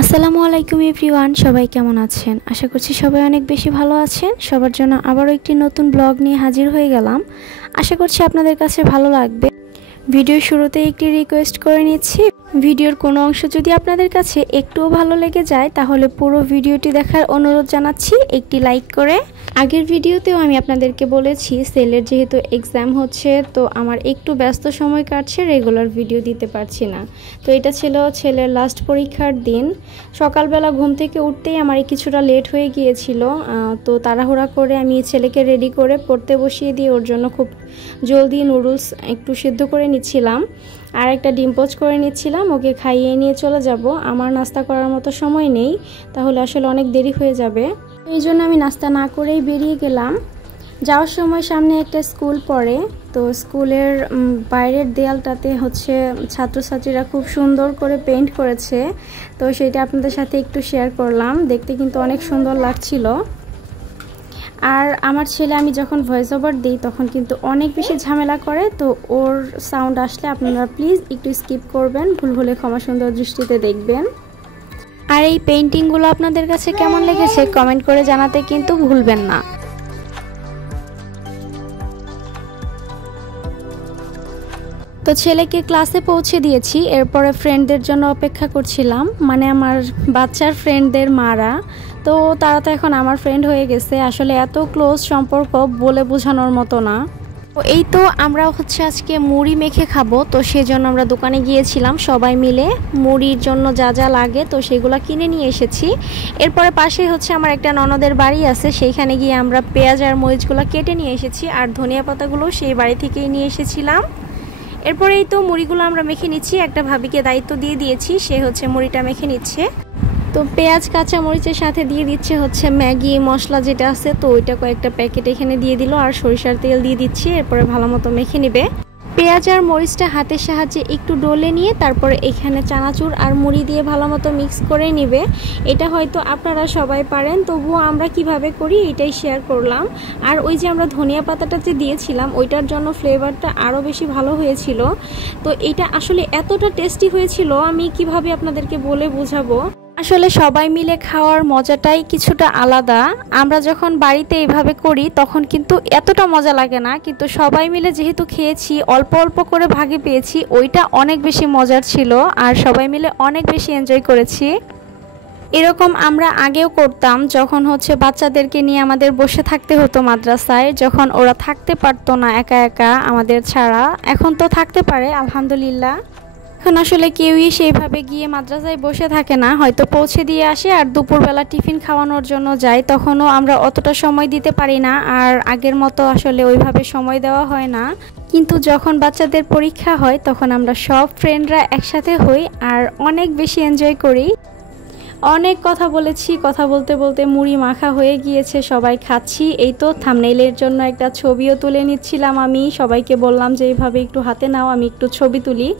আসসালামু আলাইকুম এভরিওয়ান, সবাই কেমন আছেন? আশা করছি সবাই অনেক বেশি ভালো আছেন। সবার জন্য আবারও একটি নতুন ব্লগ নিয়ে হাজির হয়ে গেলাম। আশা করছি আপনাদের কাছে ভালো লাগবে। ভিডিওর শুরুতে একটি রিকোয়েস্ট করে নিচ্ছি, ভিডিওর কোনো অংশ যদি আপনাদের কাছে একটুও ভালো লেগে যায় তাহলে পুরো ভিডিওটি দেখার অনুরোধ জানাচ্ছি একটি লাইক করে। আগের ভিডিওতেও আমি আপনাদেরকে বলেছি সেলের যেহেতু এক্সাম হচ্ছে তো আমার একটু ব্যস্ত সময় কাটছে, রেগুলার ভিডিও দিতে পারছি না। তো এটা ছিল ছেলের লাস্ট পরীক্ষার দিন। সকালবেলা ঘুম থেকে উঠতেই আমার কিছুটা লেট হয়ে গিয়েছিল, তো তাড়াহুড়া করে আমি ছেলেকে রেডি করে পড়তে বসিয়ে দিয়ে ওর জন্য খুব জলদি নুডলস একটু সিদ্ধ করে নিচ্ছিলাম আর একটা ডিম পোচ করে নিচ্ছিলাম। ওকে খাইয়ে নিয়ে চলে যাব, আমার নাস্তা করার মতো সময় নেই, তাহলে আসলে অনেক দেরি হয়ে যাবে। এই জন্য আমি নাস্তা না করেই বেরিয়ে গেলাম। যাওয়ার সময় সামনে একটা স্কুল পড়ে, তো স্কুলের বাইরের দেয়ালটাতে হচ্ছে ছাত্রছাত্রীরা খুব সুন্দর করে পেইন্ট করেছে, তো সেটা আপনাদের সাথে একটু শেয়ার করলাম। দেখতে কিন্তু অনেক সুন্দর লাগছিল। আর আমার ছেলে আমি যখন ভয়েস ওভার দিই তখন কিন্তু অনেক বেশি ঝামেলা করে, তো ওর সাউন্ড আসলে আপনারা প্লিজ একটু স্কিপ করবেন, ভুল হলে ক্ষমা সুন্দর দৃষ্টিতে দেখবেন। আর এই পেইন্টিংগুলো আপনাদের কাছে কেমন লেগেছে কমেন্ট করে জানাতে কিন্তু ভুলবেন না। তো ছেলেকে ক্লাসে পৌঁছে দিয়েছি, এরপরে ফ্রেন্ডদের জন্য অপেক্ষা করছিলাম, মানে আমার বাচ্চার ফ্রেন্ডদের মারা। তো তারা তো এখন আমার ফ্রেন্ড হয়ে গেছে, আসলে এত ক্লোজ সম্পর্ক বলে বোঝানোর মতো না। তো এই তো আমরা হচ্ছে আজকে মুড়ি মেখে খাবো, তো সেজন্য আমরা দোকানে গিয়েছিলাম সবাই মিলে। মুড়ির জন্য যা যা লাগে তো সেগুলো কিনে নিয়ে এসেছি। এরপরে পাশে হচ্ছে আমার একটা ননদের বাড়ি আছে, সেইখানে গিয়ে আমরা পেঁয়াজ আর মরিচগুলো কেটে নিয়ে এসেছি, আর ধনিয়া পাতাগুলো সেই বাড়ি থেকেই নিয়ে এসেছিলাম। এরপরে এই তো মুড়িগুলো আমরা মেখে নিচ্ছি, একটা ভাবিকে দায়িত্ব দিয়ে দিয়েছি, সে হচ্ছে মুড়িটা মেখে নিচ্ছে। তো পেঁয়াজ কাঁচা মরিচের সাথে দিয়ে দিচ্ছে হচ্ছে ম্যাগি মশলা যেটা আছে, তো ওইটা কয়েকটা প্যাকেট এখানে দিয়ে দিল, আর সরিষার তেল দিয়ে দিচ্ছি। এরপরে ভালো মতো মেখে নেবে। পেঁয়াজ আর মরিচটা হাতের সাহায্যে একটু ডলে নিয়ে তারপরে এখানে চানাচুর আর মুড়ি দিয়ে ভালো মতো মিক্স করে নেবে। এটা হয়তো আপনারা সবাই পারেন, তবুও আমরা কিভাবে করি এটাই শেয়ার করলাম। আর ওই যে আমরা ধনিয়া পাতাটা যে দিয়েছিলাম ওইটার জন্য ফ্লেভারটা আরও বেশি ভালো হয়েছিল। তো এটা আসলে এতটা টেস্টি হয়েছিল, আমি কিভাবে আপনাদেরকে বলে বোঝাবো। আসলে সবাই মিলে খাওয়ার মজাটাই কিছুটা আলাদা। আমরা যখন বাড়িতে এইভাবে করি তখন কিন্তু এতটা মজা লাগে না, কিন্তু সবাই মিলে যেহেতু খেয়েছি অল্প অল্প করে ভাগে পেয়েছি, ওইটা অনেক বেশি মজার ছিল আর সবাই মিলে অনেক বেশি এনজয় করেছি। এরকম আমরা আগেও করতাম, যখন হচ্ছে বাচ্চাদেরকে নিয়ে আমাদের বসে থাকতে হতো মাদ্রাসায়, যখন ওরা থাকতে পারতো না একা একা আমাদের ছাড়া। এখন তো থাকতে পারে আলহামদুলিল্লাহ। এখন আসলে কেউই সেইভাবে গিয়ে মাদ্রাসায় বসে থাকে না, হয়তো পৌঁছে দিয়ে আসে আর দুপুরবেলা টিফিন খাওয়ানোর জন্য যায়, তখনও আমরা অতটা সময় দিতে পারি না, আর আগের মতো আসলে ওইভাবে সময় দেওয়া হয় না। কিন্তু যখন বাচ্চাদের পরীক্ষা হয় তখন আমরা সব ফ্রেন্ডরা একসাথে হই আর অনেক বেশি এনজয় করি। অনেক কথা বলেছি, কথা বলতে বলতে মুড়ি মাখা হয়ে গিয়েছে, সবাই খাচ্ছি। এই তো থাম্বনেইলের জন্য একটা ছবিও তুলে নিচ্ছিলাম, আমি সবাইকে বললাম যে এইভাবে একটু হাতে নাও, আমি একটু ছবি তুলি।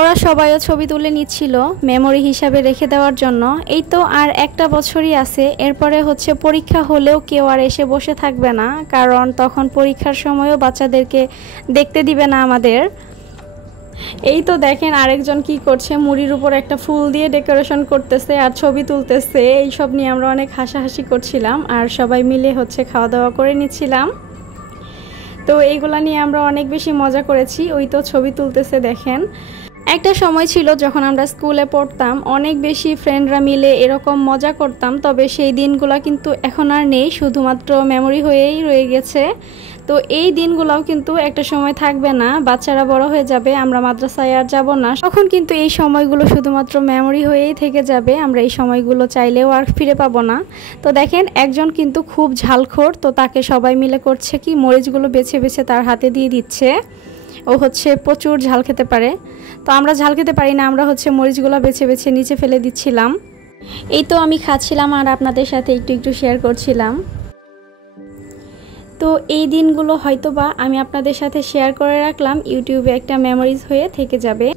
ওরা সবাইও ছবি তুলে নিচ্ছিল মেমোরি হিসাবে রেখে দেওয়ার জন্য। এই তো আর একটা বছরই আছে, এরপরে হচ্ছে পরীক্ষা হলেও কেউ আর এসে বসে থাকবে না, কারণ তখন পরীক্ষার সময়ও বাচ্চাদেরকে দেখতে দিবে না আমাদের। এই তো দেখেন আরেকজন কি করছে, মুড়ির উপর একটা ফুল দিয়ে ডেকোরেশন করতেছে আর ছবি তুলতেছে। এইসব নিয়ে আমরা অনেক হাসাহাসি করছিলাম আর সবাই মিলে হচ্ছে খাওয়া দাওয়া করে নিচ্ছিলাম। তো এইগুলা নিয়ে আমরা অনেক বেশি মজা করেছি। ওই তো ছবি তুলতেছে দেখেন। একটা সময় ছিল যখন আমরা স্কুলে পড়তাম, অনেক বেশি ফ্রেন্ডরা মিলে এরকম মজা করতাম, তবে সেই দিনগুলো কিন্তু এখন আর নেই, শুধুমাত্র মেমোরি হয়েই রয়ে গেছে। তো এই দিনগুলোও কিন্তু একটা সময় থাকবে না, বাচ্চারা বড় হয়ে যাবে, আমরা মাদ্রাসায় আর যাব না, তখন কিন্তু এই সময়গুলো শুধুমাত্র মেমোরি হয়েই থেকে যাবে, আমরা এই সময়গুলো চাইলেও আর ফিরে পাবো না। তো দেখেন একজন কিন্তু খুব ঝালখোর, তো তাকে সবাই মিলে করছে কি মরিচগুলো বেছে বেছে তার হাতে দিয়ে দিচ্ছে। ও হচ্ছে প্রচুর ঝাল খেতে পারে, তো আমরা ঝাল খেতে পারি না, আমরা হচ্ছে মরিচগুলো বেছে বেছে নিচে ফেলে দিচ্ছিলাম। এই তো আমি খাচ্ছিলাম আর আপনাদের সাথে একটু একটু শেয়ার করছিলাম। তো এই দিনগুলো হয়তোবা আমি আপনাদের সাথে শেয়ার করে রাখলাম, ইউটিউবে একটা মেমোরিজ হয়ে থেকে যাবে।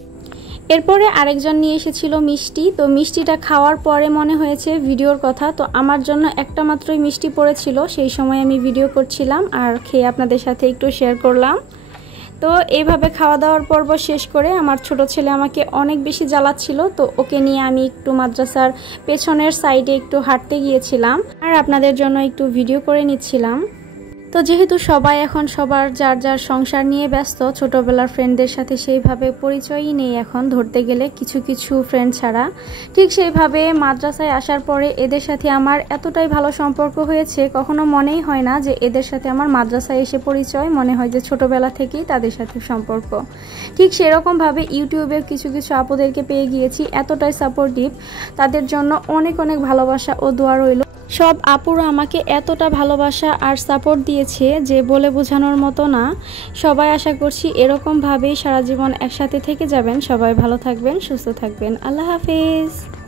এরপরে আরেকজন নিয়ে এসেছিল মিষ্টি, তো মিষ্টিটা খাওয়ার পরে মনে হয়েছে ভিডিওর কথা, তো আমার জন্য একটা মাত্রই মিষ্টি পড়েছিল, সেই সময় আমি ভিডিও করছিলাম আর খেয়ে আপনাদের সাথে একটু শেয়ার করলাম। তো এইভাবে খাওয়া দাওয়ার পর্ব শেষ করে আমার ছোট ছেলে আমাকে অনেক বেশি জ্বালাচ্ছিল, তো ওকে নিয়ে আমি একটু মাদ্রাসার পেছনের সাইডে একটু হাঁটতে গিয়েছিলাম আর আপনাদের জন্য একটু ভিডিও করে নিচ্ছিলাম। তো যেহেতু সবাই এখন সবার যার যার সংসার নিয়ে ব্যস্ত, ছোটবেলার ফ্রেন্ডদের সাথে সেইভাবে পরিচয়ই নেই এখন ধরতে গেলে, কিছু কিছু ফ্রেন্ড ছাড়া। ঠিক সেইভাবে মাদ্রাসায় আসার পরে এদের সাথে আমার এতটাই ভালো সম্পর্ক হয়েছে, কখনো মনেই হয় না যে এদের সাথে আমার মাদ্রাসায় এসে পরিচয়, মনে হয় যে ছোটবেলা থেকেই তাদের সাথে সম্পর্ক। ঠিক সেরকমভাবে ইউটিউবেও কিছু কিছু আপুদেরকে পেয়ে গিয়েছি, এতটাই সাপোর্টিভ, তাদের জন্য অনেক অনেক ভালোবাসা ও দোয়া রইল। সব আপুরা আমাকে এতটা ভালোবাসা আর সাপোর্ট দিয়েছে যে বলে বোঝানোর মতো না। সবাই আশা করছি এরকমভাবেই সারা জীবন একসাথে থেকে যাবেন। সবাই ভালো থাকবেন, সুস্থ থাকবেন। আল্লাহ হাফেজ।